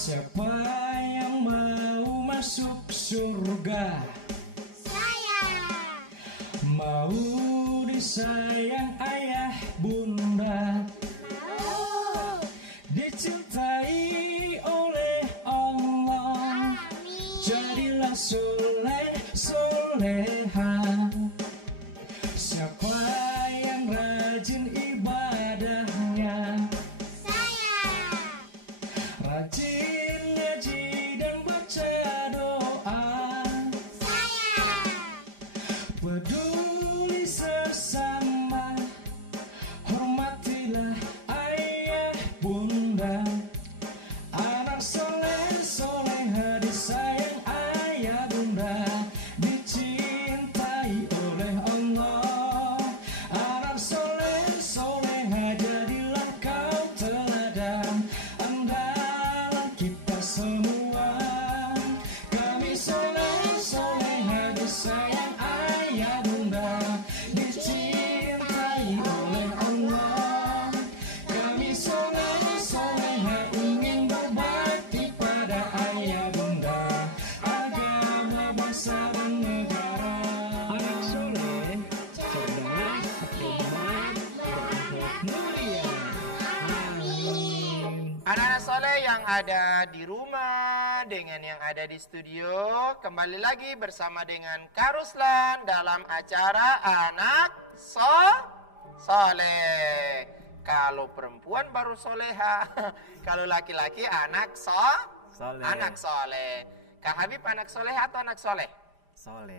Siapa yang mau masuk surga? Saya. Mau disayang ayah bunda, Mau. dicintai oleh Allah. Amin. Jadilah soleh soleha. Siapa yang rajin ibadahnya? Saya. Rajin ngaji dan baca doa. Saya. Peduli sesama, hormatilah ayah bunda. Anak soleh soleha disayang ayah bunda, dicintai oleh Allah. Anak soleh soleha jadilah kau teladan, andalan kita semua. Kami soleh soleha disayang ayah bunda, dicintai oleh Allah. Kami soleh soleha ingin berbakti pada ayah bunda, agama bangsa dan negara. Anak soleh, cerdas, hebat, berakhlak mulia. Amin. Anak-anak soleh yang ada di rumah dengan yang ada di studio, kembali lagi bersama dengan Karuslan dalam acara Anak Soleh. Kalau perempuan baru soleha, kalau laki-laki anak Soleh. anak soleh. Kak Habib anak soleh atau anak soleh? Soleh.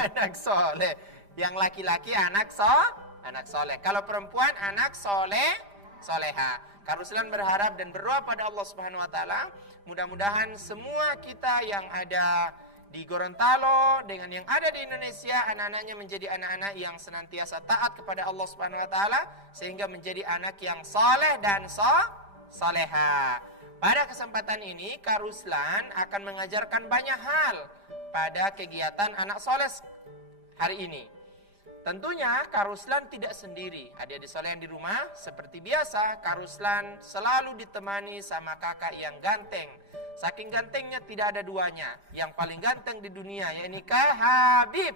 Anak soleh. Yang laki-laki anak soleh. Kalau perempuan anak soleha. Karuslan berharap dan berdoa pada Allah Subhanahu wa taala, mudah-mudahan semua kita yang ada di Gorontalo dengan yang ada di Indonesia, anak-anaknya menjadi anak-anak yang senantiasa taat kepada Allah Subhanahu wa taala sehingga menjadi anak yang soleh dan soleha. Pada kesempatan ini Karuslan akan mengajarkan banyak hal pada kegiatan anak soleh hari ini. Tentunya Karuslan tidak sendiri. Adik-adik soleh yang di rumah seperti biasa, Karuslan selalu ditemani sama kakak yang ganteng. Saking gantengnya tidak ada duanya. Yang paling ganteng di dunia yakni Kak Habib.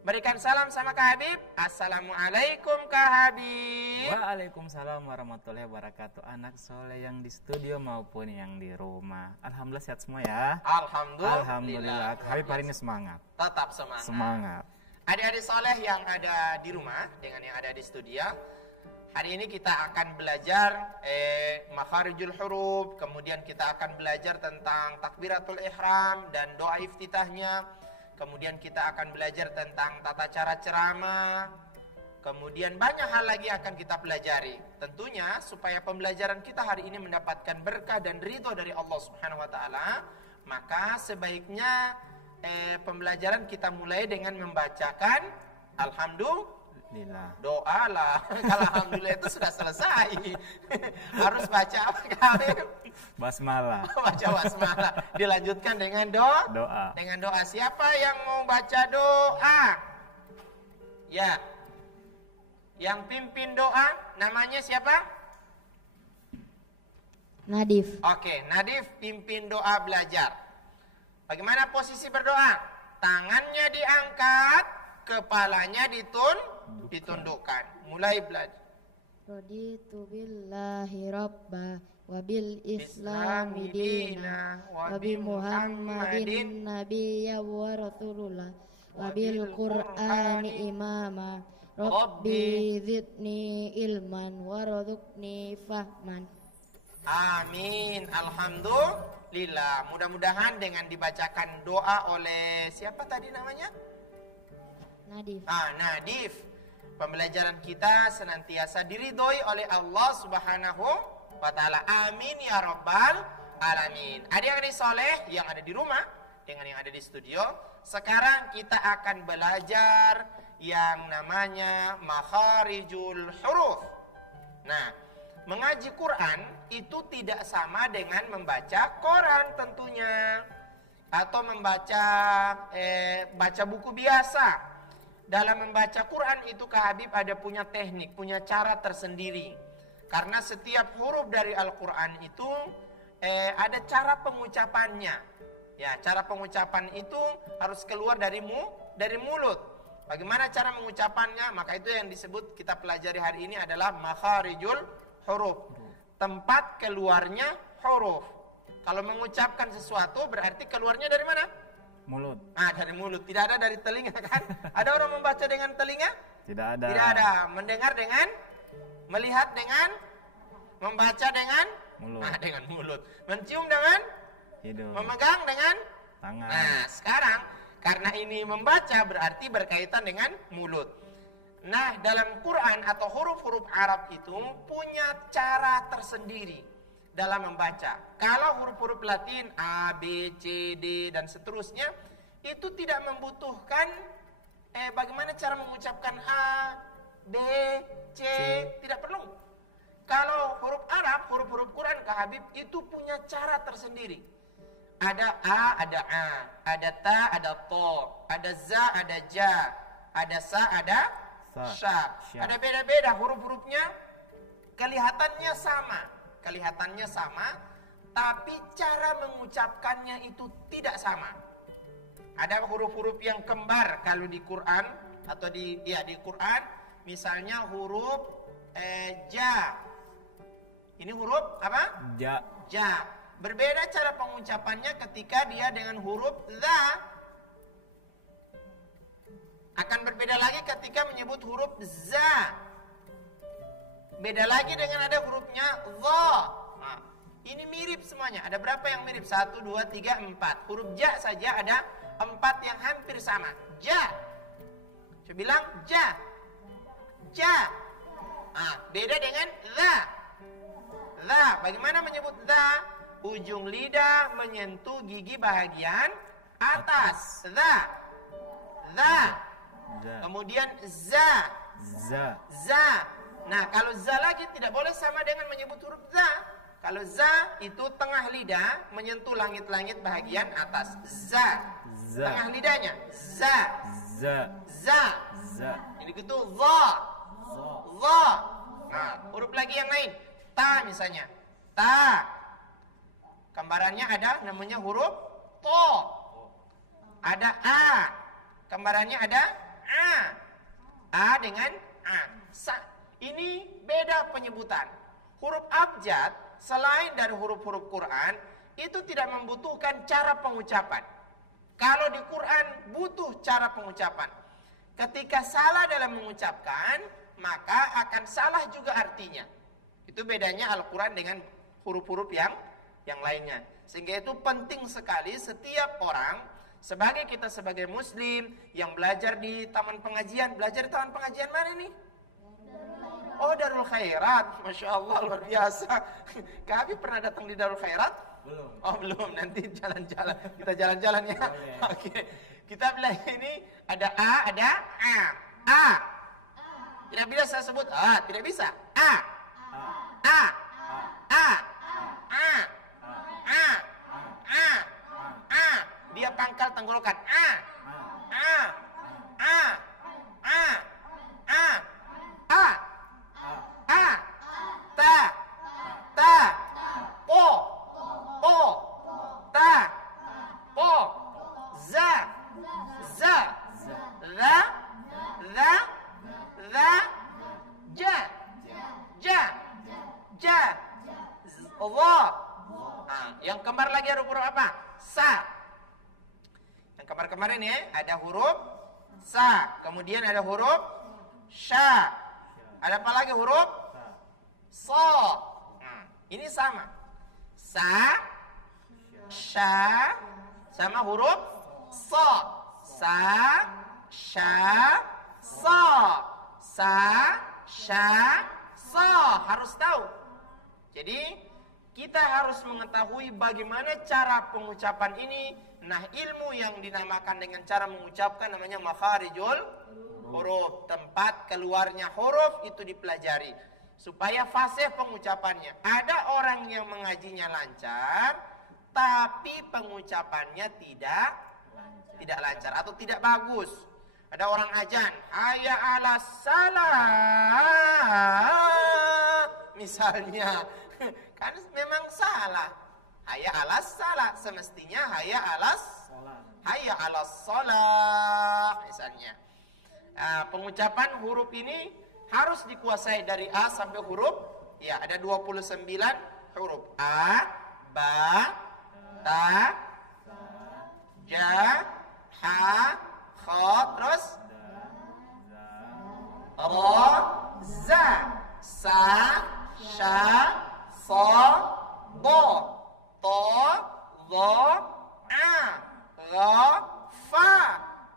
Berikan salam sama Kak Habib. Assalamualaikum Kak Habib. Waalaikumsalam warahmatullahi wabarakatuh. Anak soleh yang di studio maupun yang di rumah. Alhamdulillah sehat semua ya. Alhamdulillah. Kak Habib hari ini semangat. Tetap semangat. Semangat. Adik-adik soleh yang ada di rumah dengan yang ada di studio, hari ini kita akan belajar makharijul huruf, kemudian kita akan belajar tentang takbiratul ihram dan doa iftitahnya, kemudian kita akan belajar tentang tata cara ceramah, kemudian banyak hal lagi akan kita pelajari. Tentunya supaya pembelajaran kita hari ini mendapatkan berkah dan ridho dari Allah Subhanahu wa taala, maka sebaiknya pembelajaran kita mulai dengan membacakan alhamdulillah. Doa lah. Kalau alhamdulillah itu sudah selesai. Harus baca apa kali? Basmalah. Baca basmalah. Dilanjutkan dengan doa. Dengan doa. Siapa yang mau baca doa? Ya. Yang pimpin doa namanya siapa? Nadif. Oke, Nadif pimpin doa belajar. Bagaimana posisi berdoa? Tangannya diangkat, kepalanya ditundukkan. Mulai belajar. Raditu billahi rabba wa bil islami dina wa bi muhammadin nabiyya wa rasulullah wa bil qur'ani imama rabbi zidni ilman warzuqni fahman. Amin. Alhamdulillah. Mudah-mudahan dengan dibacakan doa oleh siapa tadi namanya? Nadif. Nadif. Pembelajaran kita senantiasa diridhoi oleh Allah Subhanahu wa taala. Amin ya rabbal alamin. Adik-adik soleh yang ada di rumah dengan yang ada di studio, sekarang kita akan belajar yang namanya makharijul huruf. Nah, mengaji Quran itu tidak sama dengan membaca koran tentunya, atau baca buku biasa. Dalam membaca Quran itu Kak Habib ada punya teknik, punya cara tersendiri. Karena setiap huruf dari Al-Quran itu ada cara pengucapannya. Ya, cara pengucapan itu harus keluar dari mulut. Bagaimana cara mengucapannya? Maka itu yang disebut kita pelajari hari ini adalah makharijul huruf. Tempat keluarnya huruf. Kalau mengucapkan sesuatu berarti keluarnya dari mana? Mulut. Dari mulut. Tidak ada dari telinga kan? Ada orang membaca dengan telinga? Tidak ada. Tidak ada. Mendengar dengan, melihat dengan, membaca dengan Mulut. Dengan mulut. Mencium dengan Hidung. memegang dengan Tangan. Nah, sekarang karena ini membaca berarti berkaitan dengan mulut. Nah, dalam Quran atau huruf-huruf Arab itu punya cara tersendiri dalam membaca. Kalau huruf-huruf Latin A, B, C, D dan seterusnya itu tidak membutuhkan bagaimana cara mengucapkan A, B, C, tidak perlu. Kalau huruf Arab, huruf-huruf Quran Kak Habib itu punya cara tersendiri. Ada A, ada A, ada Ta, ada To, ada Za, ada Ja, ada Sa, ada Sya. Ada beda-beda huruf-hurufnya, kelihatannya sama, tapi cara mengucapkannya itu tidak sama. Ada huruf-huruf yang kembar kalau di Quran atau di Quran, misalnya huruf Ja. Ini huruf apa? Ja. Ja. Berbeda cara pengucapannya ketika dia dengan huruf Za. Akan berbeda lagi ketika menyebut huruf Za. Beda lagi dengan ada hurufnya Dha. Nah, ini mirip semuanya. Ada berapa yang mirip? 1, 2, 3, 4. Huruf Ja saja ada 4 yang hampir sama. Ja. Saya bilang Ja. Ja. Beda dengan Za. Za. Bagaimana menyebut Za? Ujung lidah menyentuh gigi bahagian atas. Za. Za. Kemudian Za. Za. Nah, kalau Za lagi tidak boleh sama dengan menyebut huruf Za. Kalau Za itu tengah lidah menyentuh langit-langit bahagian atas. Za. Tengah lidahnya. Za. Ini gitu Za. Za. Nah, huruf lagi yang lain. Ta misalnya. Ta. Kembarannya ada namanya huruf To. Ada A. Kembarannya ada A. A dengan A. Ini beda penyebutan. Huruf abjad selain dari huruf-huruf Quran itu tidak membutuhkan cara pengucapan. Kalau di Quran butuh cara pengucapan. Ketika salah dalam mengucapkan, maka akan salah juga artinya. Itu bedanya Al-Quran dengan huruf-huruf yang lainnya. Sehingga itu penting sekali setiap orang, kita sebagai muslim yang belajar di taman pengajian. Belajar di taman pengajian mana nih? Oh, Darul Khairat. Masya Allah, luar biasa. Kami pernah datang di Darul Khairat? Belum. Oh, belum. Nanti jalan-jalan. Kita jalan-jalan ya. Oke. Kita belajar ini ada A, ada A. A. Tidak bisa saya sebut A. Tidak bisa. A. A. A. A. A. A. A. Dia pangkal tenggorokan. A. A. A. A. A. A. A. Ta. Ta. Po. Po. Ta. Po. Za. Za. La. La. La. Ja. Ja. Ja. Dha. Yang kembar lagi huruf apa? Sa. Yang kembar-kemarin ya, ada huruf Sa. Kemudian ada huruf Sya. Ada apa lagi huruf? So. Ini sama. Sa. Sya. Sama huruf So. Sa. Sya. So. Sa. Sya. So. Harus tahu. Jadi kita harus mengetahui bagaimana cara pengucapan ini. Nah, ilmu yang dinamakan dengan cara mengucapkan namanya makharijul huruf. Tempat keluarnya huruf itu dipelajari supaya fasih pengucapannya. Ada orang yang mengajinya lancar, tapi pengucapannya tidak lancar atau tidak bagus. Ada orang azan, hayya 'alas salah, misalnya, kan memang salah. hayya 'alas salah. Semestinya hayya 'alas Sholat. hayya 'alas shalah misalnya. Pengucapan huruf ini harus dikuasai dari A sampai huruf ya, ada 29 huruf. A, ba, ta, ja, ha, kha, terus ra, za, sa, sha, sa, do, to, dho, a, gha, fa,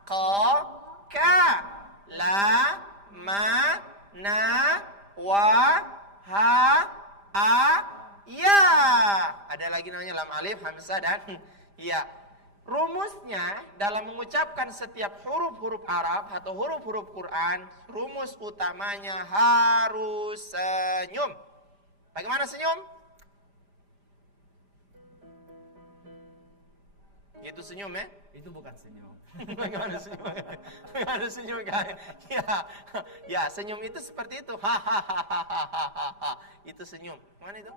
qa, ka, la, ma, na, wa, ha, a, ya. Ada lagi namanya lam alif, hamzah dan ya. Rumusnya dalam mengucapkan setiap huruf-huruf Arab atau huruf-huruf Quran, rumus utamanya harus senyum. Bagaimana senyum? Itu senyum ya? Itu bukan senyum. Bagaimana senyum? Bagaimana senyum kan? Ya, senyum itu seperti itu. Hahaha. Itu senyum. Mana itu?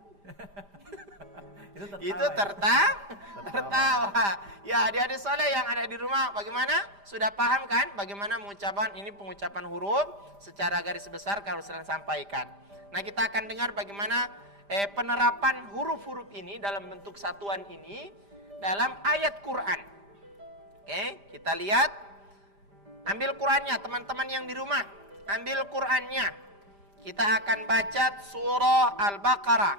Itu tertawa. Ya, adik-adik soleh yang ada di rumah, bagaimana? Sudah paham kan? Bagaimana mengucapkan ini pengucapan huruf secara garis besar kalau saya sampaikan. Nah, kita akan dengar bagaimana penerapan huruf-huruf ini dalam bentuk satuan ini dalam ayat Quran. Oke, kita lihat. Ambil Qurannya, teman-teman yang di rumah. Ambil Qurannya. Kita akan baca surah Al-Baqarah.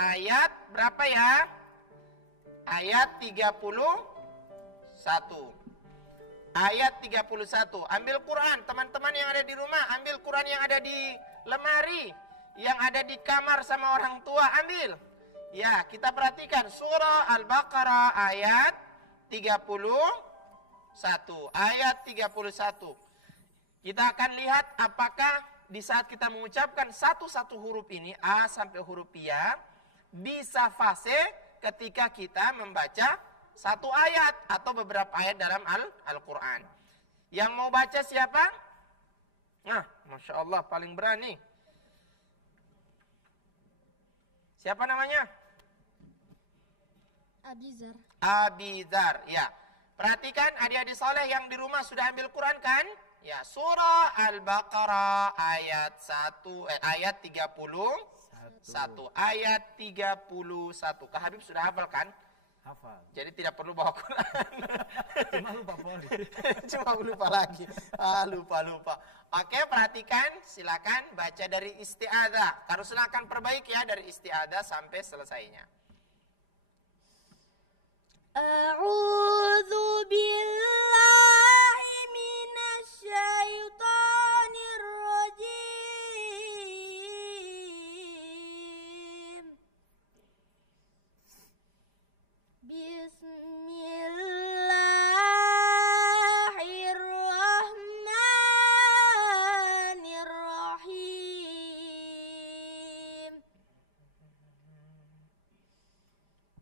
Ayat berapa ya? Ayat 31. Ayat 31. Ambil Quran, teman-teman yang ada di rumah. Ambil Quran yang ada di lemari, yang ada di kamar sama orang tua, ambil. Ya, kita perhatikan surah Al-Baqarah ayat 31. Ayat 31. Kita akan lihat apakah di saat kita mengucapkan satu-satu huruf ini, A sampai huruf Ya, bisa fase ketika kita membaca satu ayat atau beberapa ayat dalam Al-Quran. Yang mau baca siapa? Nah, Masya Allah, paling berani. Siapa namanya? Abizar. Abizar, ya. Perhatikan adik-adik soleh yang di rumah sudah ambil Quran kan? Ya, surah Al-Baqarah ayat 31. Ayat 31. Kak Habib sudah hafal kan? Hafal. Jadi tidak perlu bawa Quran. Cuma lupa poli. Cuma lupa lagi. Lupa. Oke, perhatikan. Silakan baca dari isti'adzah. Karena silakan perbaiki ya dari isti'adzah sampai selesainya. A'udzu billahi minasyaitonir rajim. Bismillahirrahmanirrahim.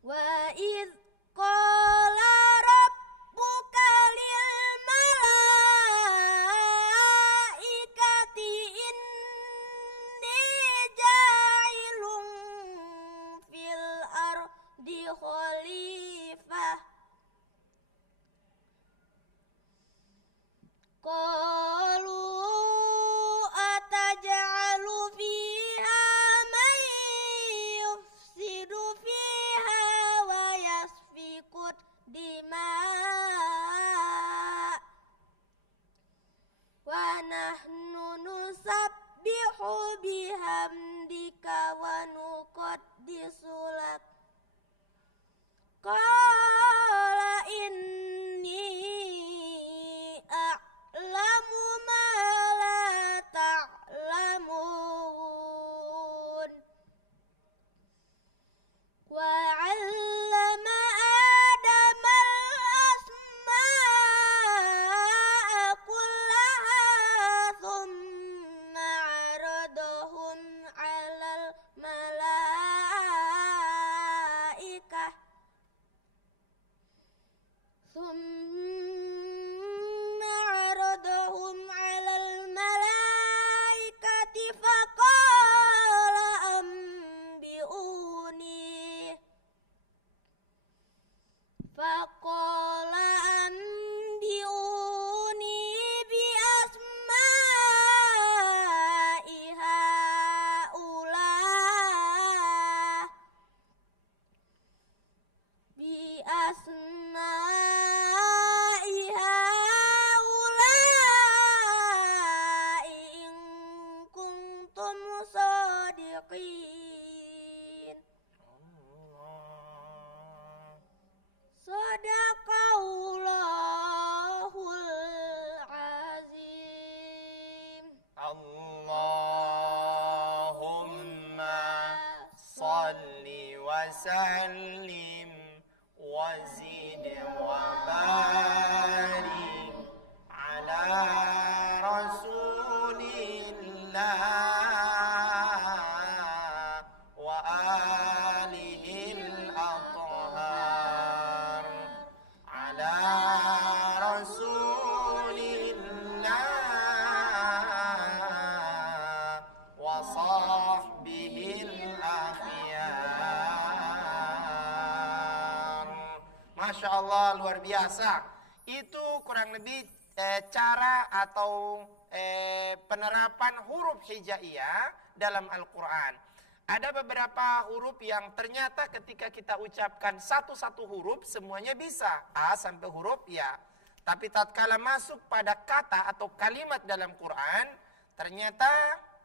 Wa idz qala rabbuka lil malaikati inni ja'ilun fil ardi khalifah. Qalu ataj'alu fiha man yufsidu fiha wa yasfikud dima' wa nahnu nusabbihu bihamdika wa nuqaddisu lak. Qala inni a'lamu ma la ta'lamun. Wa 'allama Adama al-asma'a kullaha thumma 'aradahum 'alal malaikah asma'i haula'i in kuntum shadiqin. Sadaqallahul azim. Allahumma salli wa sallim wa zid wa barik ala rasulillah wa alihil athhar ala rasulillah wa sahbihil akhyar. Masya Allah, luar biasa. Itu kurang lebih cara atau penerapan huruf hijaiyah dalam Al-Quran. Ada beberapa huruf yang ternyata ketika kita ucapkan satu-satu huruf semuanya bisa, A sampai huruf Ya. Tapi tatkala masuk pada kata atau kalimat dalam Quran, ternyata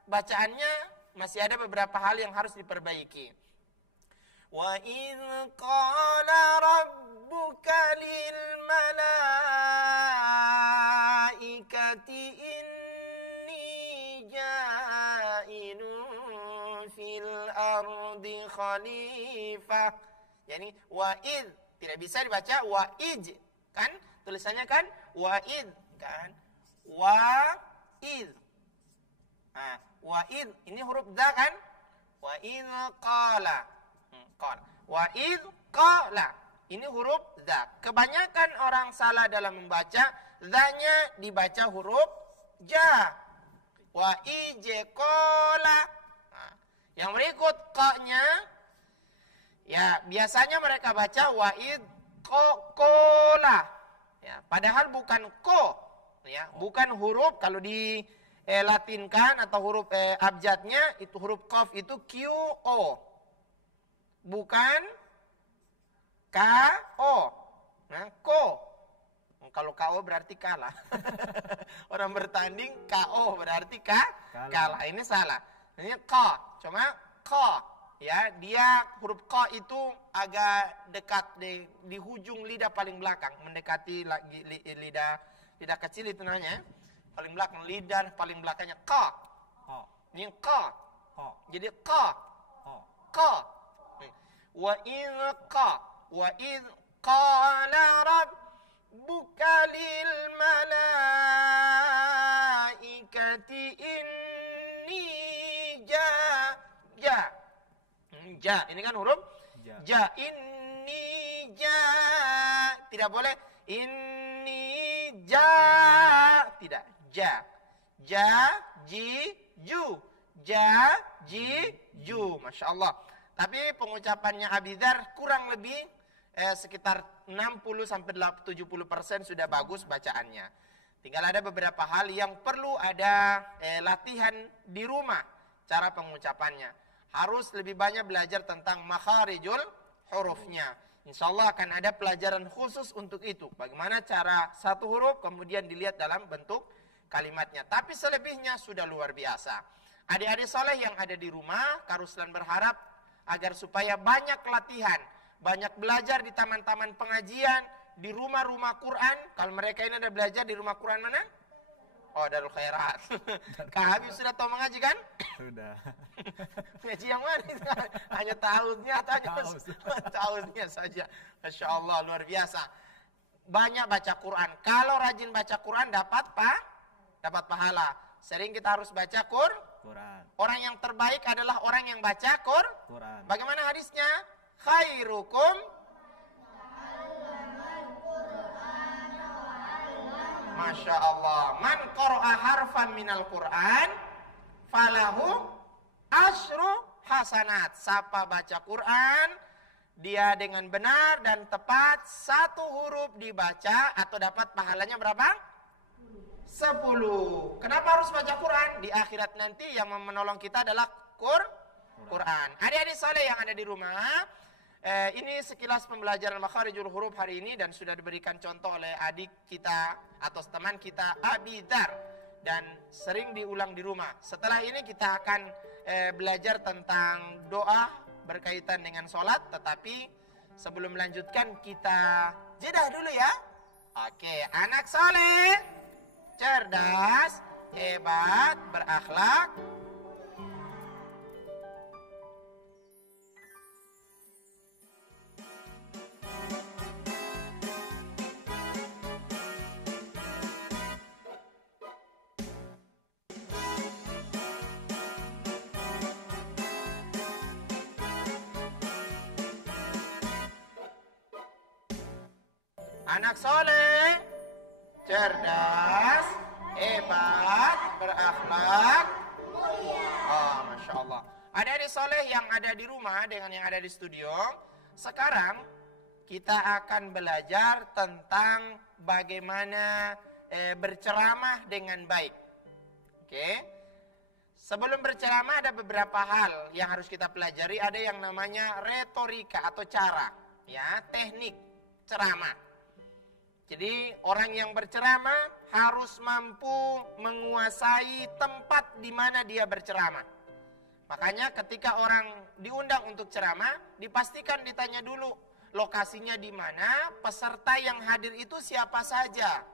bacaannya masih ada beberapa hal yang harus diperbaiki. Wa idh qala rabbuka lil malaikati inni ja'ilun fil ardi khalifah. Yani wa idh tidak bisa dibaca wa ij, kan? Tulisannya kan wa idh, kan? Wa idh. Nah, wa idh ini huruf dha kan? Wa idh qala. Qala. Wa idh qala. Ini huruf dha. Kebanyakan orang salah dalam membaca, dha-nya dibaca huruf ja. Wa ije qala. Nah, yang berikut qa-nya ya biasanya mereka baca wa id qala. Ya, padahal bukan ko, ya, bukan huruf kalau di latinkan atau huruf abjadnya itu huruf qaf itu q o. Bukan k o. Nah, ko. Kalau KO berarti kalah. Orang bertanding KO berarti kalah. Ini salah. Ini ka, cuma ka. Ya, dia huruf ka itu agak dekat di hujung lidah paling belakang, mendekati lidah kecil itu namanya. Paling belakang lidah paling belakangnya ka. Ini ka. Jadi ka. Ka. Wa idh ka. Wa idh qala rabbuka lil malaikati inni ja. Ini kan huruf ja. Inni ja. Tidak boleh inni ja. Tidak. Ja. Ju. Ja, ji, ju. Masya Allah. Tapi pengucapannya Abi Dzar kurang lebih sekitar 60-70% sudah bagus bacaannya. Tinggal ada beberapa hal yang perlu ada latihan di rumah cara pengucapannya. Harus lebih banyak belajar tentang makharijul hurufnya. Insya Allah akan ada pelajaran khusus untuk itu. Bagaimana cara satu huruf kemudian dilihat dalam bentuk kalimatnya. Tapi selebihnya sudah luar biasa. Adik-adik soleh yang ada di rumah, Kak Ruslan berharap agar supaya banyak latihan, banyak belajar di taman-taman pengajian, di rumah-rumah Quran. Kalau mereka ini ada belajar di rumah Quran mana? Oh, Darul Khairat. Kak Habib sudah tahu mengaji kan? Sudah. Mengaji yang mana itu? Hanya tahunnya atau hanya tahunnya saja. Masya Allah, luar biasa. Banyak baca Quran. Kalau rajin baca Quran dapat pahala. Sering kita harus baca Quran. Orang yang terbaik adalah orang yang baca Quran. Bagaimana hadisnya? Khairukum Masya Allah. Man qara'a harfan minal Quran falahu asyru hasanat. Siapa baca Quran, dia dengan benar dan tepat satu huruf dibaca atau dapat pahalanya berapa? 10. Kenapa harus baca Quran? Di akhirat nanti yang menolong kita adalah Quran. Adik-adik soleh yang ada di rumah, Ini sekilas pembelajaran makharijul huruf hari ini dan sudah diberikan contoh oleh adik kita atau teman kita Abi Dzar dan sering diulang di rumah. Setelah ini kita akan belajar tentang doa berkaitan dengan sholat, tetapi sebelum melanjutkan kita jeda dulu ya. Oke, anak soleh, cerdas, hebat, berakhlak. Anak soleh, cerdas, hebat, berakhlak. Oh, Masya Allah. Adik-adik soleh yang ada di rumah dengan yang ada di studio, sekarang kita akan belajar tentang bagaimana berceramah dengan baik. Oke. Sebelum berceramah ada beberapa hal yang harus kita pelajari. Ada yang namanya retorika atau cara, ya, teknik ceramah. Jadi orang yang berceramah harus mampu menguasai tempat di mana dia berceramah. Makanya ketika orang diundang untuk ceramah, dipastikan ditanya dulu lokasinya di mana, peserta yang hadir itu siapa saja.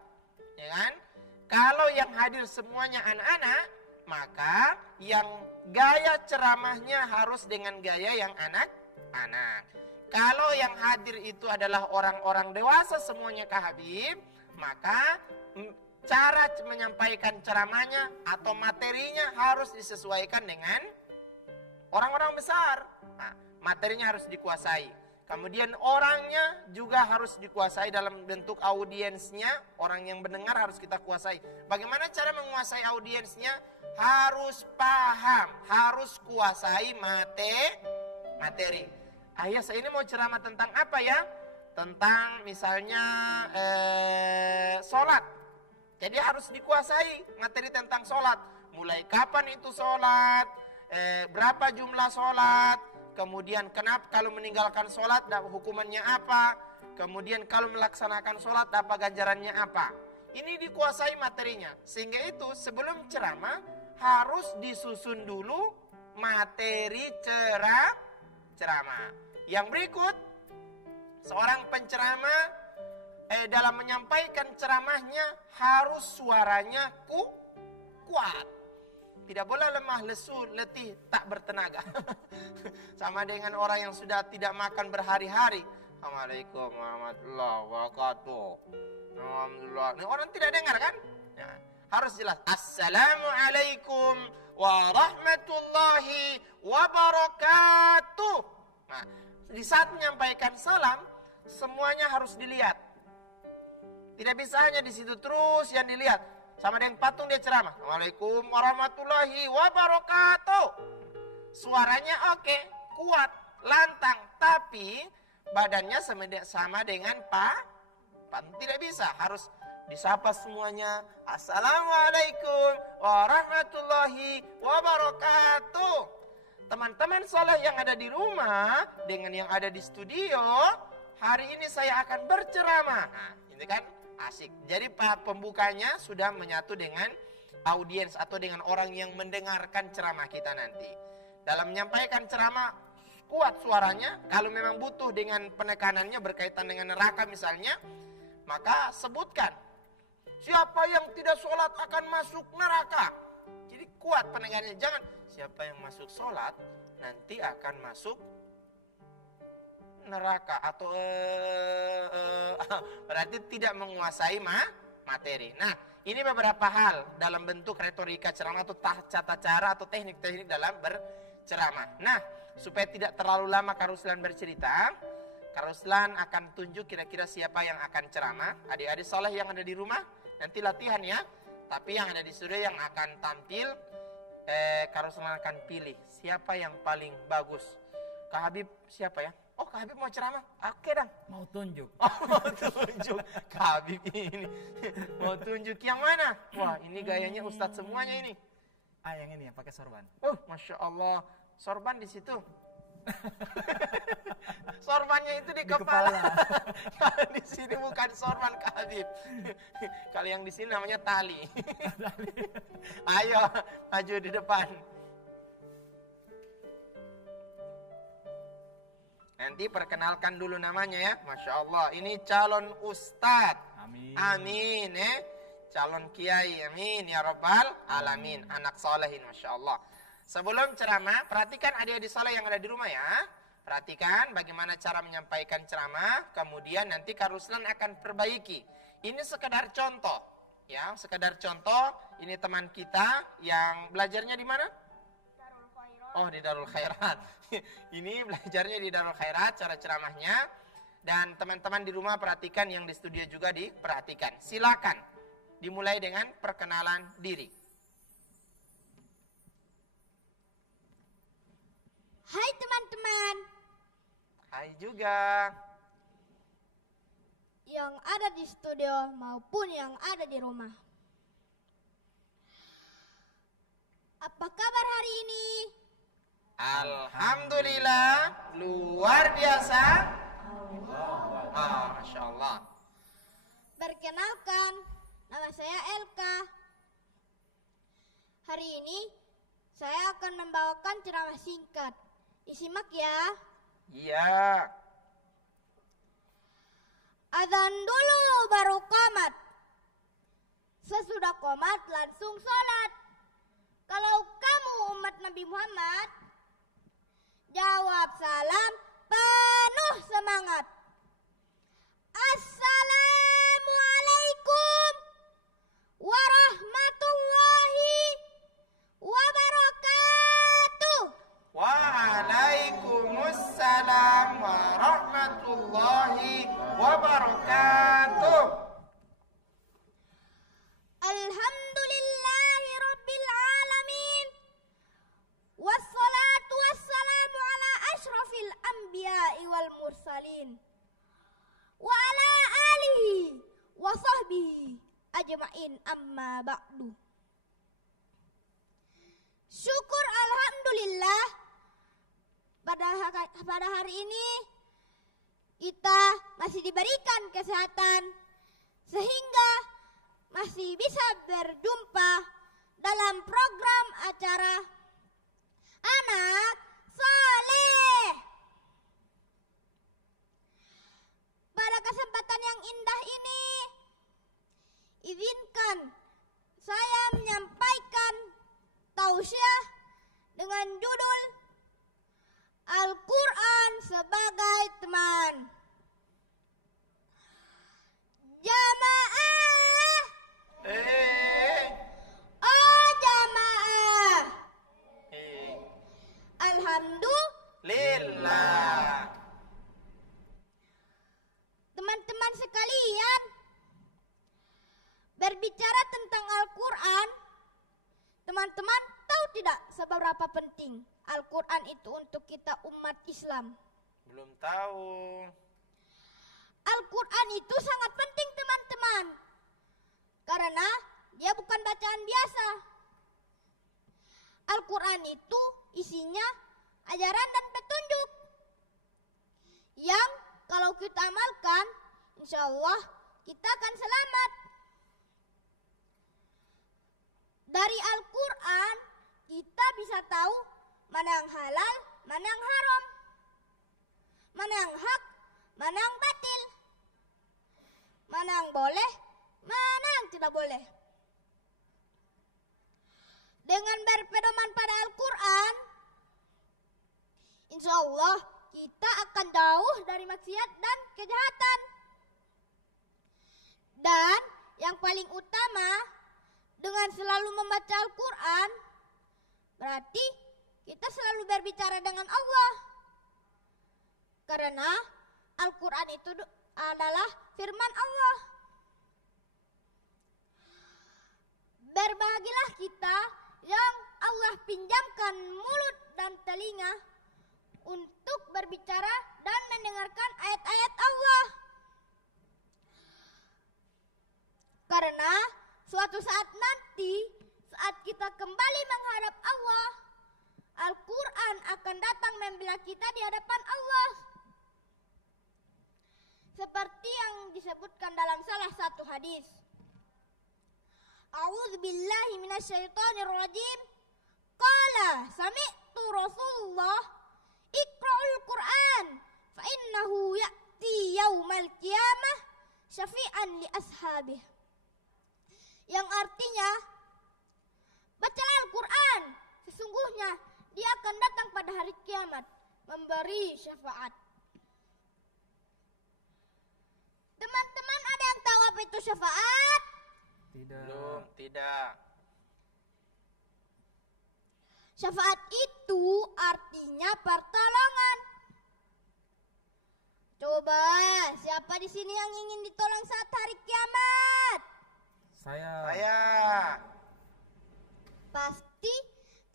Ya kan? Kalau yang hadir semuanya anak-anak, maka yang gaya ceramahnya harus dengan gaya yang anak-anak. Kalau yang hadir itu adalah orang-orang dewasa semuanya Kak Habib, maka cara menyampaikan ceramahnya atau materinya harus disesuaikan dengan orang-orang besar. Nah, materinya harus dikuasai. Kemudian orangnya juga harus dikuasai dalam bentuk audiensnya. Orang yang mendengar harus kita kuasai. Bagaimana cara menguasai audiensnya? Harus paham, harus kuasai materi. Ayah, saya ini mau ceramah tentang apa ya? Tentang misalnya sholat. Jadi harus dikuasai materi tentang sholat. Mulai kapan itu sholat, berapa jumlah sholat, kemudian kenapa kalau meninggalkan sholat, hukumannya apa, kemudian kalau melaksanakan sholat, apa ganjarannya apa. Ini dikuasai materinya. Sehingga itu sebelum ceramah harus disusun dulu materi ceramah. Yang berikut, seorang penceramah dalam menyampaikan ceramahnya harus suaranya kuat. Tidak boleh lemah, lesu, letih, tak bertenaga. Sama dengan orang yang sudah tidak makan berhari-hari. Assalamualaikum warahmatullahi wabarakatuh. Alhamdulillah. Ini orang tidak dengar kan? Ya, harus jelas. Assalamualaikum warahmatullahi wabarakatuh. Nah, di saat menyampaikan salam, semuanya harus dilihat. Tidak bisa hanya di situ terus yang dilihat. Sama dengan patung dia ceramah. Assalamualaikum warahmatullahi wabarakatuh. Suaranya oke, kuat, lantang. Tapi badannya sama dengan patung. Tidak bisa, harus disapa semuanya. Assalamualaikum warahmatullahi wabarakatuh. Teman-teman soleh yang ada di rumah dengan yang ada di studio, hari ini saya akan berceramah. Nah, ini kan asik. Jadi pembukanya sudah menyatu dengan audiens atau dengan orang yang mendengarkan ceramah kita nanti. Dalam menyampaikan ceramah, kuat suaranya. Kalau memang butuh dengan penekanannya berkaitan dengan neraka misalnya, maka sebutkan. Siapa yang tidak sholat akan masuk neraka. Jadi kuat penekanannya. Jangan siapa yang masuk sholat nanti akan masuk neraka atau berarti tidak menguasai materi. Nah, ini beberapa hal dalam bentuk retorika ceramah atau tata cara atau teknik-teknik dalam berceramah. Nah, supaya tidak terlalu lama Kak Ruslan bercerita, Kak Ruslan akan tunjuk kira-kira siapa yang akan ceramah. Adik-adik soleh yang ada di rumah nanti latihan ya. Tapi yang ada di studio yang akan tampil, Kak Ruslan akan pilih siapa yang paling bagus. Kak Habib siapa ya? Oh, Kak Habib mau ceramah? Oke dong. Mau tunjuk. Oh, mau tunjuk. Kak Habib ini mau tunjuk yang mana? Wah, ini gayanya Ustadz semuanya ini. Ah, yang ini ya, pakai sorban. Oh, Masya Allah. Sorban di situ. Sorbannya itu di kepala. Kalau di sini bukan sorban Kak Habib. Kalau yang di sini namanya tali. Ayo, maju di depan. Nanti perkenalkan dulu namanya ya. Masya Allah, ini calon ustadz. Amin. Amin calon kiai, amin ya rabbal alamin. Anak solehin, Masya Allah. Sebelum ceramah, perhatikan adik-adik soleh yang ada di rumah ya. Perhatikan bagaimana cara menyampaikan ceramah, kemudian nanti Kak Ruslan akan perbaiki. Ini sekedar contoh, ya, sekedar contoh. Ini teman kita yang belajarnya di mana? Darul Khairat. Oh, di Darul Khairat. Ini belajarnya di Darul Khairat, cara ceramahnya. Dan teman-teman di rumah perhatikan, yang di studio juga diperhatikan. Silakan, dimulai dengan perkenalan diri. Hai teman-teman Hai juga. yang ada di studio maupun yang ada di rumah. Apa kabar hari ini? Alhamdulillah, luar biasa. Masya Allah. Perkenalkan, nama saya Elka. Hari ini saya akan membawakan ceramah singkat. Disimak ya. Iya. Azan dulu baru qomat. Sesudah qomat langsung sholat. Kalau kamu umat Nabi Muhammad, jawab salam penuh semangat. Assalamualaikum warahmatullahi wabarakatuh. Waalaikumsalam warahmatullahi wabarakatuh. Alhamdulillahi rabbil alamin. Wassalatu wassalamu ala ashrafil anbiya'i wal mursalin. Wa ala alihi wa sahbihi ajma'in amma ba'du. Syukur alhamdulillah pada hari ini kita masih diberikan kesehatan sehingga masih bisa berjumpa dalam program acara Anak Soleh. Pada kesempatan yang indah ini, izinkan saya menyampaikan tausiah dengan judul Al-Quran sebagai teman. Jamaah. Oh jamaah. Alhamdulillah. Teman-teman sekalian, berbicara tentang Al-Quran, teman-teman tahu tidak seberapa penting Al-Quran itu untuk kita umat Islam? Belum tahu. Al-Quran itu sangat penting teman-teman, karena dia bukan bacaan biasa. Al-Quran itu isinya ajaran dan petunjuk yang kalau kita amalkan, insya Allah kita akan selamat. Dari Al-Quran kita bisa tahu mana yang halal, mana yang haram, mana yang hak, mana yang batil, mana yang boleh, mana yang tidak boleh. Dengan berpedoman pada Al-Quran, insya Allah kita akan jauh dari maksiat dan kejahatan. Dan yang paling utama, dengan selalu membaca Al-Quran, berarti kita selalu berbicara dengan Allah. Karena Al-Quran itu adalah firman Allah. Berbahagialah kita yang Allah pinjamkan mulut dan telinga untuk berbicara dan mendengarkan ayat-ayat Allah. Karena suatu saat nanti, saat kita kembali menghadap Allah, Al-Quran akan datang membela kita di hadapan Allah. Seperti yang disebutkan dalam salah satu hadis. A'udzubillahi minasyaitonirrajim. Qala sami'tu Rasulullah iqra'ul Qur'an fa innahu ya'ti yaumal qiyamah syafi'an li ashabih. Yang artinya, bacalah Al-Quran, sesungguhnya dia akan datang pada hari kiamat memberi syafaat. Teman-teman, ada yang tahu apa itu syafaat? Tidak. Belum, tidak. Syafaat itu artinya pertolongan. Coba, siapa di sini yang ingin ditolong saat hari kiamat? Saya. Pasti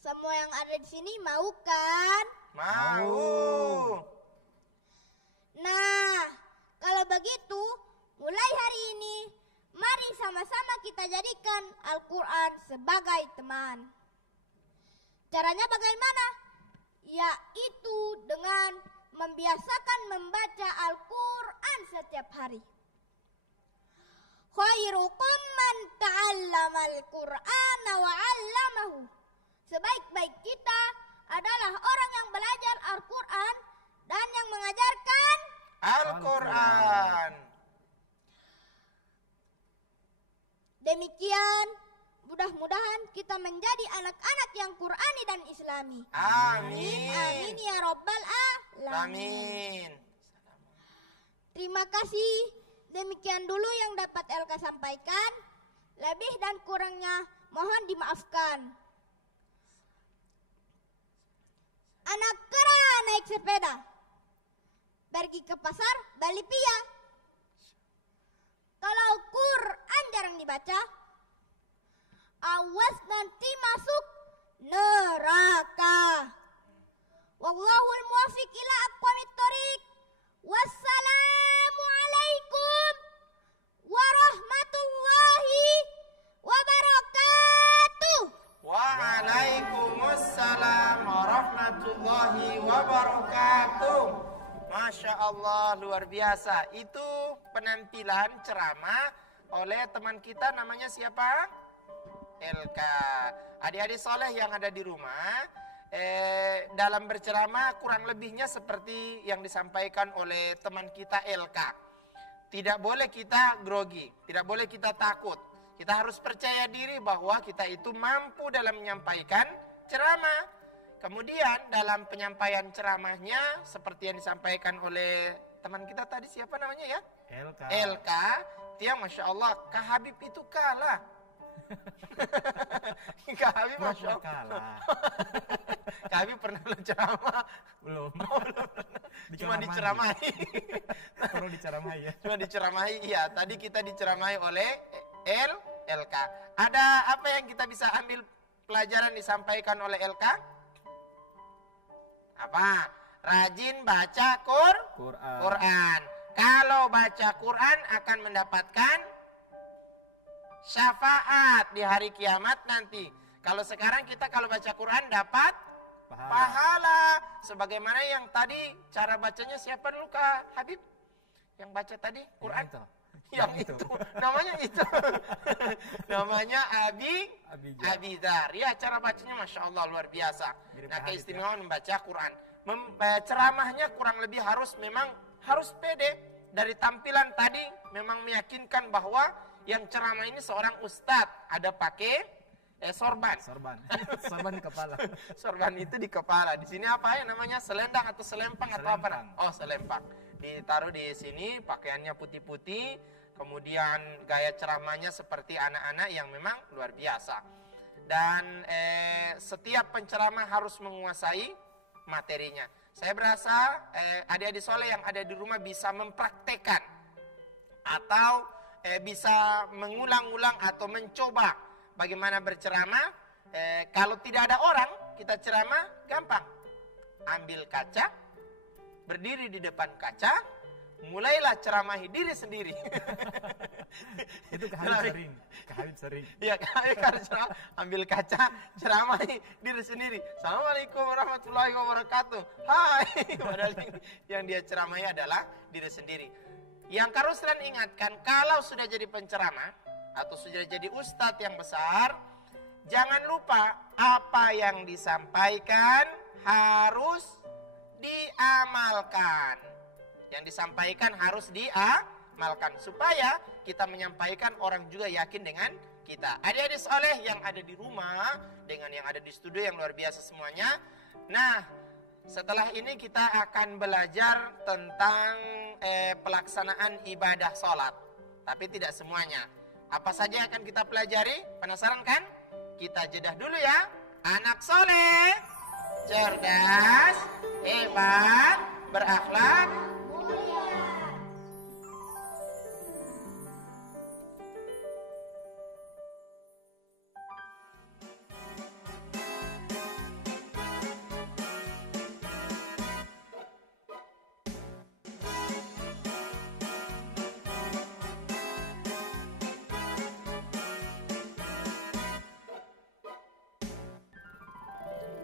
semua yang ada di sini mau kan? Mau. Nah, kalau begitu, mulai hari ini, mari sama-sama kita jadikan Al-Quran sebagai teman. Caranya bagaimana? Yaitu dengan membiasakan membaca Al-Quran setiap hari. Khairukum man ta'allama al-Qur'ana wa 'allamahu. Sebaik-baik kita adalah orang yang belajar Al-Quran dan yang mengajarkan Al-Quran. Demikian, mudah-mudahan kita menjadi anak-anak yang Qur'ani dan Islami. Amin. Amin ya Rabbal Alamin. Amin. Terima kasih. Demikian dulu yang dapat Elka sampaikan. Lebih dan kurangnya mohon dimaafkan. Anak kera naik sepeda, pergi ke pasar beli pia. Kalau Quran jarang dibaca, awas nanti masuk neraka. Wallahul muwaffiq ila aqwamit thoriq. Wassalamualaikum warahmatullahi wabarakatuh. Waalaikumsalam warahmatullahi wabarakatuh. Masya Allah, luar biasa. Itu penampilan ceramah oleh teman kita, namanya siapa? Elka. Adik-adik soleh yang ada di rumah, dalam berceramah kurang lebihnya seperti yang disampaikan oleh teman kita Elka. Tidak boleh kita grogi, tidak boleh kita takut. Kita harus percaya diri bahwa kita itu mampu dalam menyampaikan ceramah. Kemudian dalam penyampaian ceramahnya seperti yang disampaikan oleh teman kita tadi, siapa namanya ya? Elka. Dia Masya Allah, Kak Habib itu kalah. Kak Habib Masya Allah kalah. Kak Habib pernah ceramah? Belum. Cuma diceramahi. Perlu diceramahi ya. Cuma diceramahi, iya. Tadi kita diceramahi oleh Elka. Ada apa yang kita bisa ambil pelajaran disampaikan oleh Elka? Apa? Rajin baca Quran. Kalau baca Quran akan mendapatkan syafaat di hari kiamat nanti. Kalau sekarang kita kalau baca Quran dapat pahala. Sebagaimana yang tadi cara bacanya siapa dulu Kak Habib? Yang baca tadi Quran? Yang itu. Namanya itu. Namanya Abidar. Ya, cara bacanya Masya Allah luar biasa. Nah, keistimewaan membaca Quran. Ceramahnya kurang lebih harus pede. Dari tampilan tadi memang meyakinkan bahwa yang ceramah ini seorang ustadz. Ada pakai sorban. Sorban di kepala. Sorban itu di kepala. Di sini apa ya namanya? Selendang atau selempang atau apa? Oh, selempang. Ditaruh di sini, pakaiannya putih-putih, kemudian gaya ceramahnya seperti anak-anak yang memang luar biasa. Dan setiap penceramah harus menguasai materinya. Saya berasa adik-adik soleh yang ada di rumah bisa mempraktekkan atau bisa mengulang-ulang atau mencoba bagaimana berceramah. Kalau tidak ada orang, kita ceramah gampang. Ambil kaca, berdiri di depan kaca, mulailah ceramahi diri sendiri. Itu Kak Habib sering. Iya, kalau ambil kaca, ceramahi diri sendiri. Assalamualaikum warahmatullahi wabarakatuh. Hai. Padahal yang dia ceramahi adalah diri sendiri. Yang Kak Ruslan ingatkan, kalau sudah jadi penceramah atau sudah jadi ustadz yang besar, jangan lupa apa yang disampaikan harus diamalkan. Yang disampaikan harus diamalkan supaya kita menyampaikan orang juga yakin dengan kita. Adik-adik soleh yang ada di rumah dengan yang ada di studio yang luar biasa semuanya. Nah, setelah ini kita akan belajar tentang pelaksanaan ibadah sholat. Tapi tidak semuanya. Apa saja yang akan kita pelajari? Penasaran kan? Kita jedah dulu ya. Anak soleh, cerdas, hebat, berakhlak,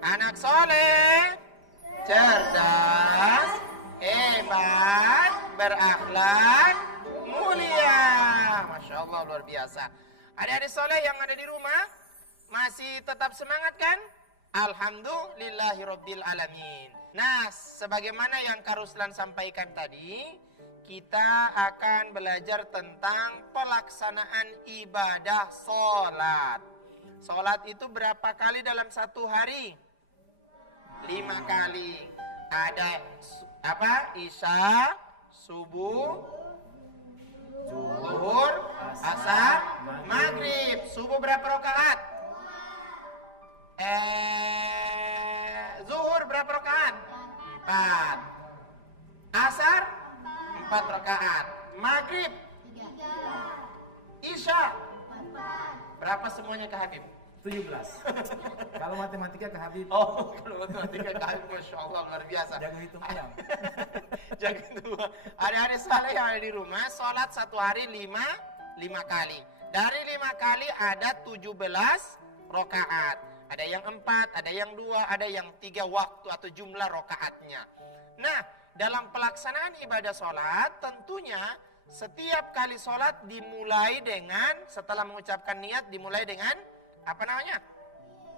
anak soleh, cerdas, hebat, berakhlak, mulia. Masya Allah, luar biasa. Adik-adik soleh yang ada di rumah, masih tetap semangat kan? Alhamdulillahirabbil alamin. Nah, sebagaimana yang Kak Ruslan sampaikan tadi, kita akan belajar tentang pelaksanaan ibadah sholat. Sholat itu berapa kali dalam satu hari? 5 kali. Ada Isya, subuh, zuhur, asar, maghrib. Subuh berapa rakaat? Zuhur berapa rakaat? 4. Asar 4 rakaat. Maghrib 3. Isya berapa semuanya Kak Habib? 17. Kalau matematika Kak Habib. Oh, kalau matematika Kak Habib, Masya Allah, luar biasa. Jangan hitung ulang. Jangan hitung ulang. Adik-adik saleh yang ada di rumah, sholat satu hari 5 kali. Dari 5 kali ada 17 rakaat. Ada yang 4, ada yang 2, ada yang 3 waktu atau jumlah rakaatnya. Nah, dalam pelaksanaan ibadah sholat, tentunya setiap kali sholat dimulai dengan, setelah mengucapkan niat, dimulai dengan apa namanya?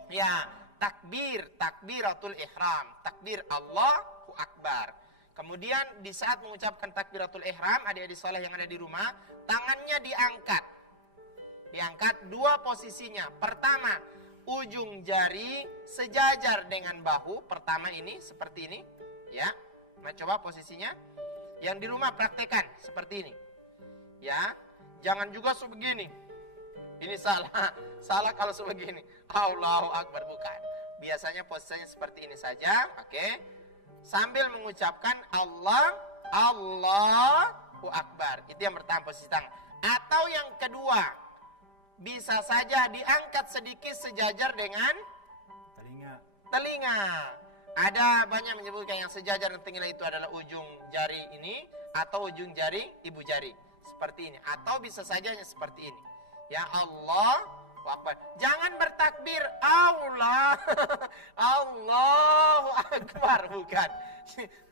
Ya, takbiratul ihram, takbir Allahu Akbar. Kemudian di saat mengucapkan takbiratul ihram, adik-adik saleh yang ada di rumah, tangannya diangkat. Diangkat 2 posisinya. Pertama, ujung jari sejajar dengan bahu. Pertama ini seperti ini, ya. Nah, coba posisinya. Yang di rumah praktekan seperti ini. Ya, jangan juga sebegini. Ini salah kalau sebegini. Allahu Akbar, bukan. Biasanya posisinya seperti ini saja, oke. Sambil mengucapkan Allahu Akbar. Itu yang pertama, posisi tangan. Atau yang kedua, bisa saja diangkat sedikit sejajar dengan telinga. Ada banyak menyebutkan yang sejajar dengan telinga itu adalah ujung jari ini atau ujung jari ibu jari. Seperti ini. Atau bisa saja seperti ini. Ya, Allahu Akbar. Jangan bertakbir Allahu Akbar, bukan.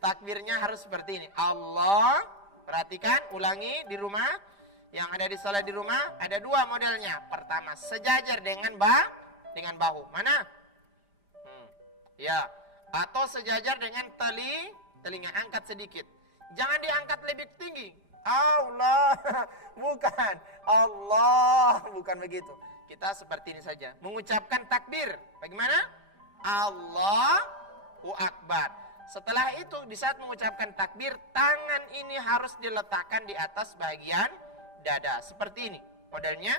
Takbirnya harus seperti ini. Allah, perhatikan, ulangi di rumah. Yang ada di salat di rumah ada 2 modelnya. Pertama, sejajar dengan bahu. Mana? Ya, atau sejajar dengan telinga, angkat sedikit. Jangan diangkat lebih tinggi. Allah, bukan. Allah, bukan begitu. Kita seperti ini saja. Mengucapkan takbir. Bagaimana? Allahu Akbar. Setelah itu, di saat mengucapkan takbir, tangan ini harus diletakkan di atas bagian dada. Seperti ini. Modelnya.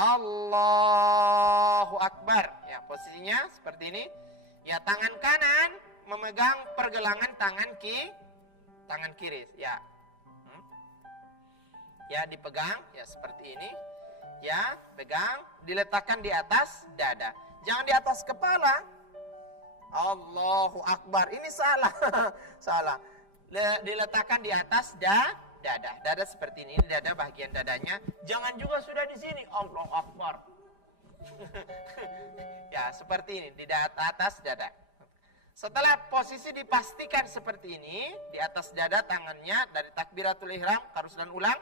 Allahu Akbar. Ya, posisinya seperti ini. Ya, tangan kanan memegang pergelangan tangan kiri. Ya. Ya, dipegang, ya seperti ini. Ya, pegang, diletakkan di atas dada. Jangan di atas kepala. Allahu Akbar. Ini salah. Salah. diletakkan di atas dada. Dada seperti ini dada, bagian dadanya. Jangan juga sudah di sini. Allahu Akbar. Ya, seperti ini di atas dada. Setelah posisi dipastikan seperti ini, di atas dada tangannya dari takbiratul ihram, Karuslan ulang,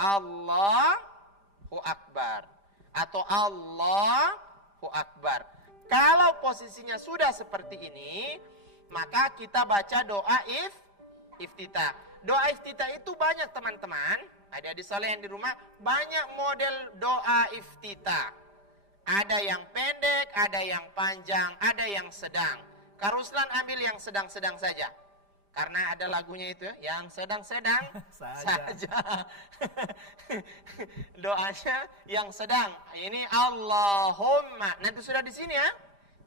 Allahu Akbar atau Allahu Akbar. Kalau posisinya sudah seperti ini, maka kita baca doa iftitah. Doa iftitah itu banyak teman-teman, adik-adik soleh yang di rumah, banyak model doa iftitah. Ada yang pendek, ada yang panjang, ada yang sedang. Karuslan ambil yang sedang-sedang saja. Karena ada lagunya itu, yang sedang-sedang saja. Doanya yang sedang. Ini Allahumma. Nanti sudah di sini ya.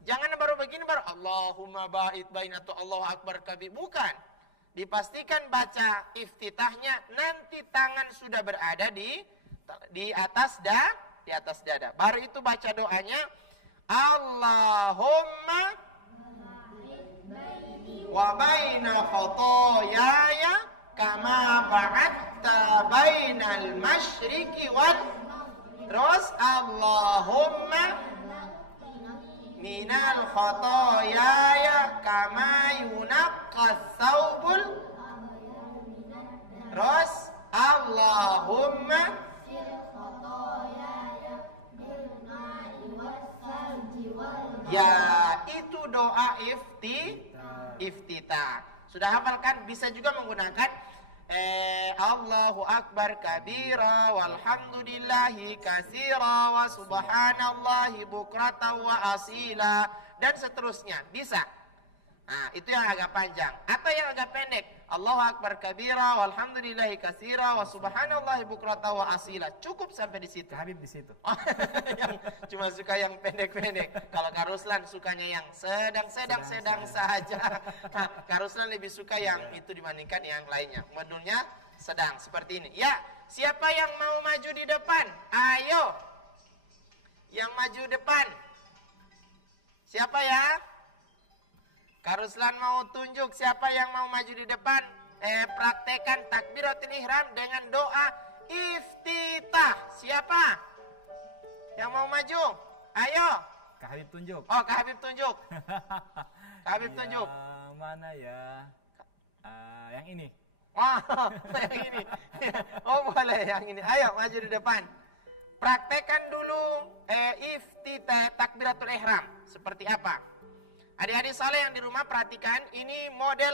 Jangan baru begini baru Allahumma ba'id baina atau Allahu Akbar kabir. Bukan. Dipastikan baca iftitahnya, nanti tangan sudah berada di atas dada. Baru itu baca doanya Allahumma wa baina khotoyaya kama ba'adta bainal masyriqi wal, terus Allahumma minal khotoyaya kama yunaqqas thawbul, terus Allahumma ya, itu doa iftitah. Sudah hafal kan? Bisa juga menggunakan Allahu Akbar kabira walhamdulillahi katsira wa subhanallahi bukratan wa asila dan seterusnya. Bisa. Nah, itu yang agak panjang. Atau yang agak pendek. Allahu Akbar kabira walhamdulillahi katsira wa subhanallahi bukratan wa asila. Cukup sampai di situ. Habib di situ. Yang cuma suka yang pendek-pendek. Kalau Karuslan sukanya yang sedang saja. Nah, Karuslan lebih suka yang itu dibandingkan yang lainnya. Modulnya sedang seperti ini. Ya, siapa yang mau maju di depan? Ayo. Yang maju depan. Siapa ya? Karuslan mau tunjuk siapa yang mau maju di depan. Praktekan takbiratul ihram dengan doa iftitah. Siapa yang mau maju? Ayo. Kak Habib tunjuk. Oh, Kak Habib tunjuk. Kak Habib tunjuk. Mana ya? Yang ini. Oh, yang ini. Oh, boleh yang ini. Ayo maju di depan. Praktekan dulu iftitah takbiratul ihram. Seperti apa? Adik-adik saleh yang di rumah perhatikan, ini model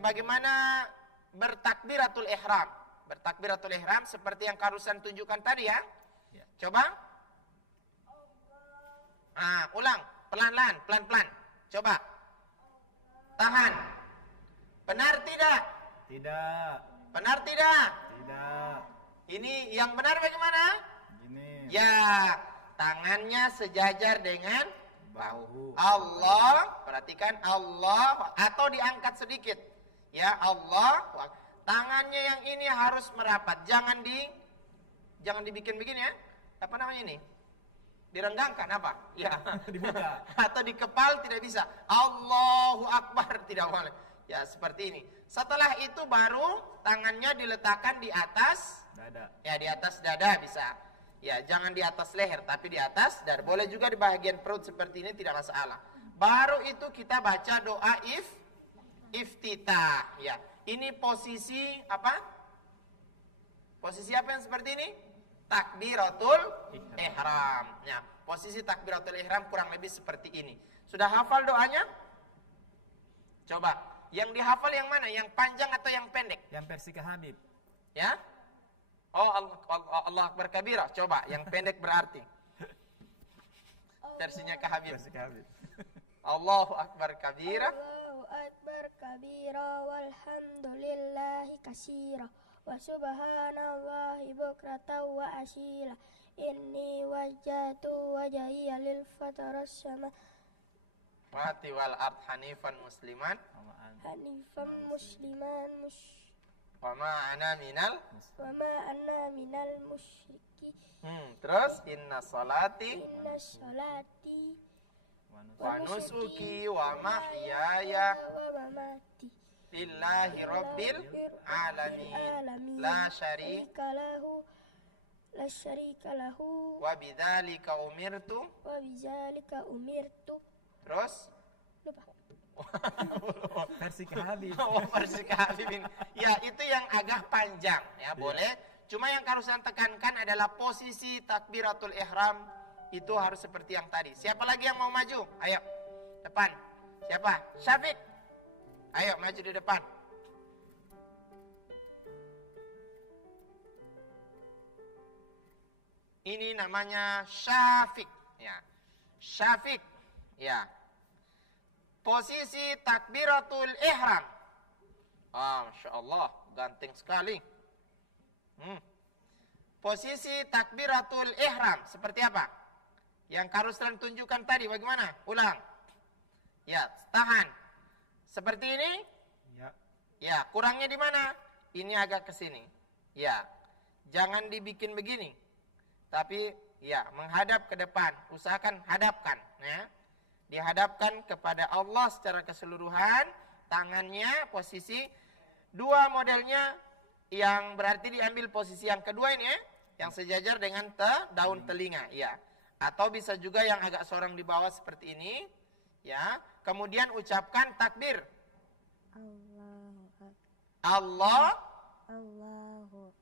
bagaimana bertakbiratul ihram. Bertakbiratul ihram seperti yang Karuslan tunjukkan tadi ya. Coba. Ulang, pelan-pelan. Coba. Tahan. Benar tidak? Tidak. Benar tidak? Tidak. Ini yang benar bagaimana? Ini. Ya, tangannya sejajar dengan bahu. Allah, perhatikan Allah atau diangkat sedikit. Ya, Allah. Tangannya yang ini harus merapat. Jangan dibikin begini ya. Apa namanya ini? Direnggangkan apa? Ya, dibuka. Atau di kepal tidak bisa. Allahu Akbar tidak boleh. Ya, seperti ini. Setelah itu baru tangannya diletakkan di atas dada. Ya, di atas dada bisa. Ya, jangan di atas leher, tapi di atas dada. Boleh juga di bagian perut seperti ini, tidak masalah. Baru itu kita baca doa iftitah. Ya, ini posisi apa? Posisi apa yang seperti ini? Takbiratul ihram. Ya, posisi takbiratul ihram kurang lebih seperti ini. Sudah hafal doanya? Coba, yang dihafal yang mana? Yang panjang atau yang pendek? Yang versi Kak Habib. Ya? Oh, Allah Akbar kabira. Coba, yang pendek berarti. Versinya Kak Habib. Allahu Akbar kabira. Allahu Akbar kabira walhamdulillahi katsira wa subhanallahi bukratan wa asila. Inni wajjahtu wajhiya lil fataras sama Wati wal ard hanifan musliman wa ma ana minal musyriki. Terus inna salati wa nusuki wa mahyaya wa mamati lillahi rabbil alamin la syarika lahu wa bidzalika umirtu. Terus lupa. Versi Kak Habib. Versi Kak Habib ini. Ya, itu yang agak panjang ya, boleh. Cuma yang harus saya tekankan adalah posisi takbiratul ihram itu harus seperti yang tadi. Siapa lagi yang mau maju? Ayo, depan. Siapa? Syafiq. Ayo, maju di depan. Ini namanya Syafiq. Ya, Syafiq. Ya. Posisi takbiratul ihram. Masya Allah, ganteng sekali. Posisi takbiratul ihram seperti apa? Yang Karuslan tunjukkan tadi bagaimana? Ulang. Ya, tahan. Seperti ini? Ya. Ya, kurangnya di mana? Ini agak ke sini. Ya. Jangan dibikin begini. Tapi ya, menghadap ke depan. Usahakan hadapkan, ya. Dihadapkan kepada Allah secara keseluruhan, tangannya posisi dua modelnya yang berarti diambil posisi yang kedua ini ya, yang sejajar dengan daun telinga, ya. Atau bisa juga yang agak sorong di bawah seperti ini, ya. Kemudian ucapkan takbir. Allahu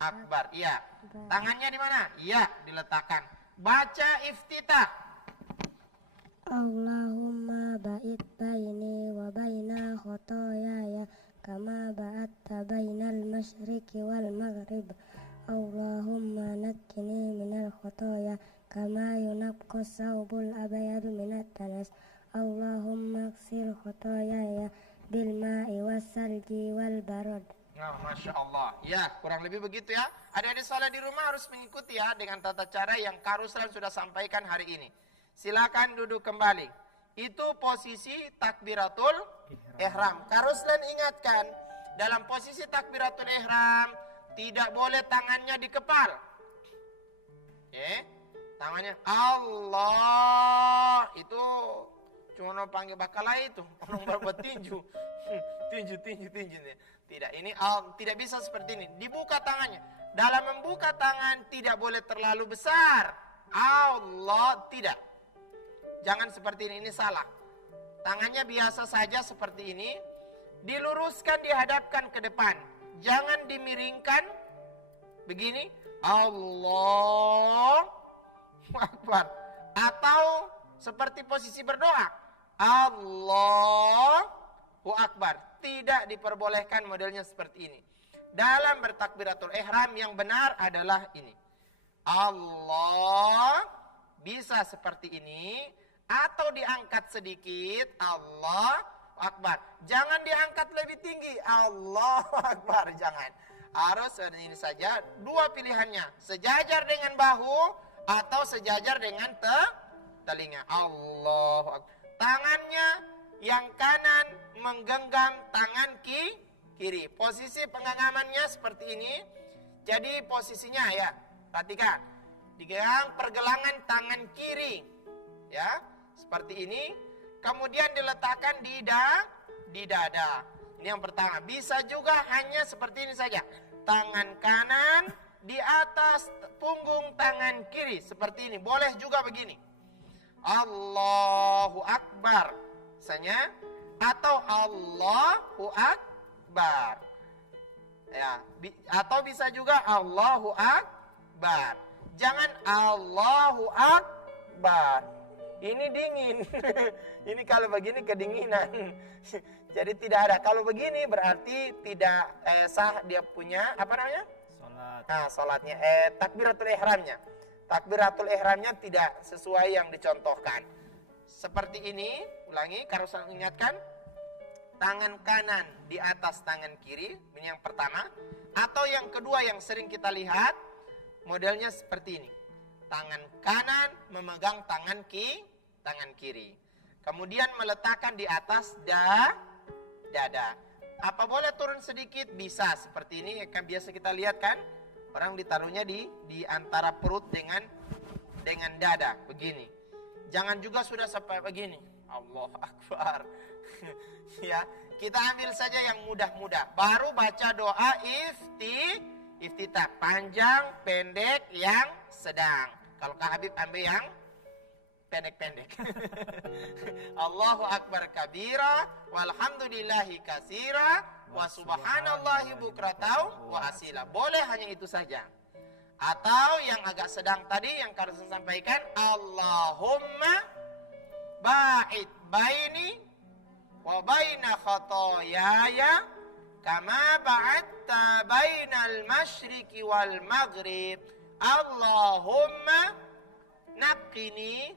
Akbar. Iya. Tangannya di mana? Iya, diletakkan. Baca iftitah. Allahumma ba'id baini wa baina khotoyaya kama ba'adta bainal masyriqi wal maghrib. Allahumma nakkini minal khotoya kama yunaqqas saubul abyadu minat danas. Allahumma ighsil khotoyaya bil ma'i wassalji wal barad. Nah, Masya Allah. Ya, kurang lebih begitu ya. Adik-adik salat di rumah harus mengikuti ya dengan tata cara yang Karuslan sudah sampaikan hari ini. Silakan duduk kembali. Itu posisi takbiratul ihram. Karuslan ingatkan, dalam posisi takbiratul ihram tidak boleh tangannya dikepal. Tangannya Allah itu cuma panggil bakala itu, orang berbuat tinju. tinju. Tidak, ini tidak bisa seperti ini. Dibuka tangannya. Dalam membuka tangan tidak boleh terlalu besar. Allah tidak. Jangan seperti ini salah. Tangannya biasa saja seperti ini. Diluruskan, dihadapkan ke depan. Jangan dimiringkan. Begini. Allahu Akbar. Atau seperti posisi berdoa. Allahu Akbar. Tidak diperbolehkan modelnya seperti ini. Dalam bertakbiratul ihram yang benar adalah ini. Allah bisa seperti ini. Atau diangkat sedikit. Allah Akbar. Jangan diangkat lebih tinggi. Allah Akbar. Jangan. Harus ini saja. Dua pilihannya. Sejajar dengan bahu. Atau sejajar dengan telinga. Allah Akbar. Tangannya yang kanan menggenggam tangan kiri. Posisi penggenggamannya seperti ini. Jadi posisinya ya, perhatikan. Digenggam pergelangan tangan kiri. Ya, seperti ini. Kemudian diletakkan di dada. Ini yang pertama. Bisa juga hanya seperti ini saja. Tangan kanan di atas punggung tangan kiri. Seperti ini. Boleh juga begini. Allahu Akbar. Misalnya, atau Allahu Akbar. Ya, atau bisa juga Allahu Akbar. Jangan Allahu Akbar. Ini dingin. Ini kalau begini kedinginan. Jadi tidak ada. Kalau begini berarti tidak sah dia punya apa namanya? Salat. Nah, salatnya takbiratul ihramnya. Takbiratul ihramnya tidak sesuai yang dicontohkan. Seperti ini, ulangi, Karuslan ingatkan. Tangan kanan di atas tangan kiri, ini yang pertama. Atau yang kedua yang sering kita lihat, modelnya seperti ini. Tangan kanan memegang tangan kiri. Kemudian meletakkan di atas dada. Apa boleh turun sedikit? Bisa, seperti ini. Kan biasa kita lihat kan, orang ditaruhnya di antara perut dengan dada, begini. Jangan juga sudah sampai begini. Allah Akbar. Ya, kita ambil saja yang mudah-mudah. Baru baca doa iftitah. Panjang, pendek, yang sedang. Kalau Kak Habib ambil yang pendek-pendek. Allahu Akbar kabira, walhamdulillahi katsira, wa subhanallahi bukratan wa asila. Boleh hanya itu saja. Atau yang agak sedang tadi yang harus saya sampaikan, Allahumma ba'id baini wa baina khotoyaya kama ba'adta bainal masyriqi wal maghrib. Allahumma naqqini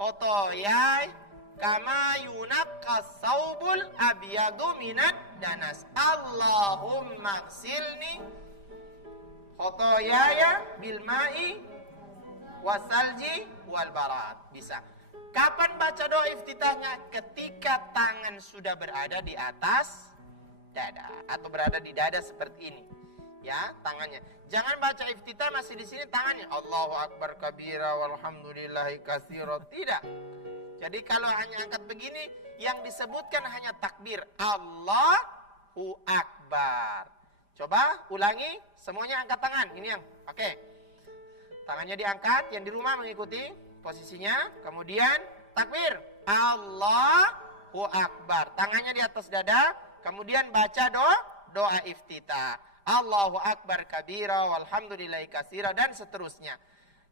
khotoyai kama yunaqqa thawbul abyadu minad danas. Allahumma ghsilni khotoyaya bil ma'i wasalji wal barat. Bisa. Kapan baca doa iftitahnya? Ketika tangan sudah berada di atas dada atau berada di dada seperti ini. Ya, tangannya. Jangan baca iftitah masih di sini tangannya. Allahu Akbar kabira walhamdulillahi katsira. Tidak. Jadi kalau hanya angkat begini, yang disebutkan hanya takbir. Allahu Akbar. Coba ulangi, semuanya angkat tangan. Ini yang, oke. Tangannya diangkat, yang di rumah mengikuti posisinya. Kemudian takbir. Allahu Akbar. Tangannya di atas dada. Kemudian baca doa iftitah. Allahu Akbar kabira walhamdulillahi katsira dan seterusnya.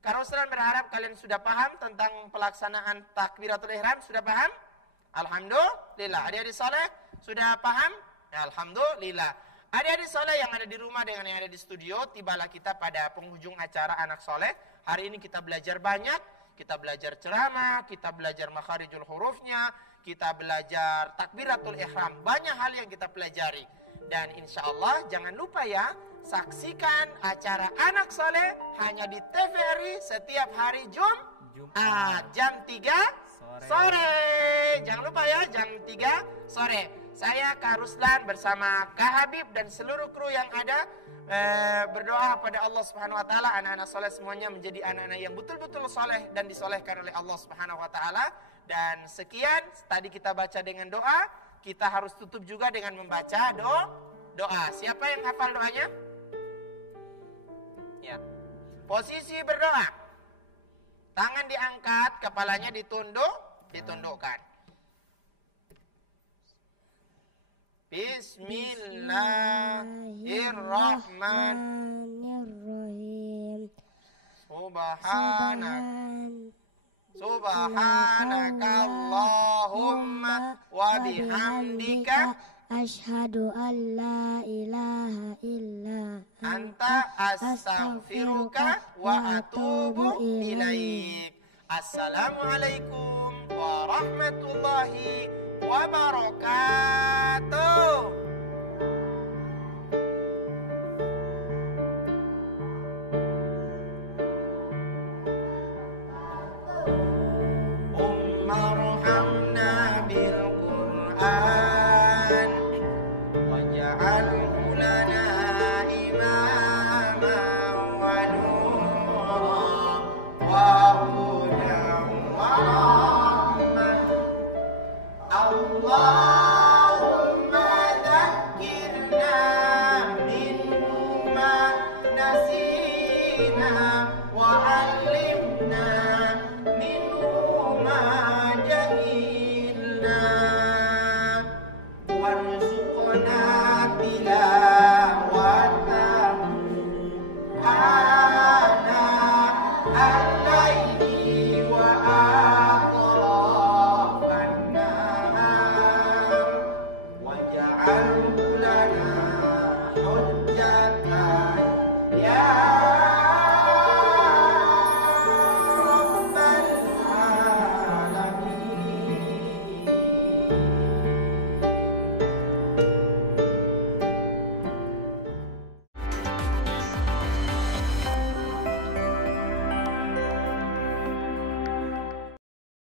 Karena Ustaz berharap kalian sudah paham tentang pelaksanaan takbiratul ihram. Sudah paham? Alhamdulillah. Adik-adik soleh sudah paham? Ya, alhamdulillah. Adik-adik soleh yang ada di rumah dengan yang ada di studio, tibalah kita pada penghujung acara anak soleh. Hari ini kita belajar banyak. Kita belajar ceramah, kita belajar makharijul hurufnya, kita belajar takbiratul ihram. Banyak hal yang kita pelajari. Dan insya Allah jangan lupa ya, saksikan acara anak soleh hanya di TVRI setiap hari Jumat jam 3 sore. Jangan lupa ya, jam 3 sore. Saya Kak Ruslan bersama Kak Habib dan seluruh kru yang ada berdoa pada Allah Subhanahu wa taala anak-anak soleh semuanya menjadi anak-anak yang betul-betul soleh dan disolehkan oleh Allah Subhanahu wa taala. Dan sekian tadi kita baca dengan doa. Kita harus tutup juga dengan membaca doa. Siapa yang hafal doanya? Ya. Posisi berdoa. Tangan diangkat, kepalanya ditundukkan. Bismillahirrahmanirrahim. Subhanaka Allahumma wa bihamdika asyhadu an la ilaha illa anta astaghfiruka wa atubu ilaik. Assalamualaikum warahmatullahi wabarakatuh. Marhamna bil Qur'an waj'alhu lana imama wa nuran wa hudan wa rahmah. Allahumma dzakkirna minhu ma nasina wa 'allimna minhu ma warzuqna tilawatahu ana al-laili wa atrafan nahar waj'alhu lana hujjatan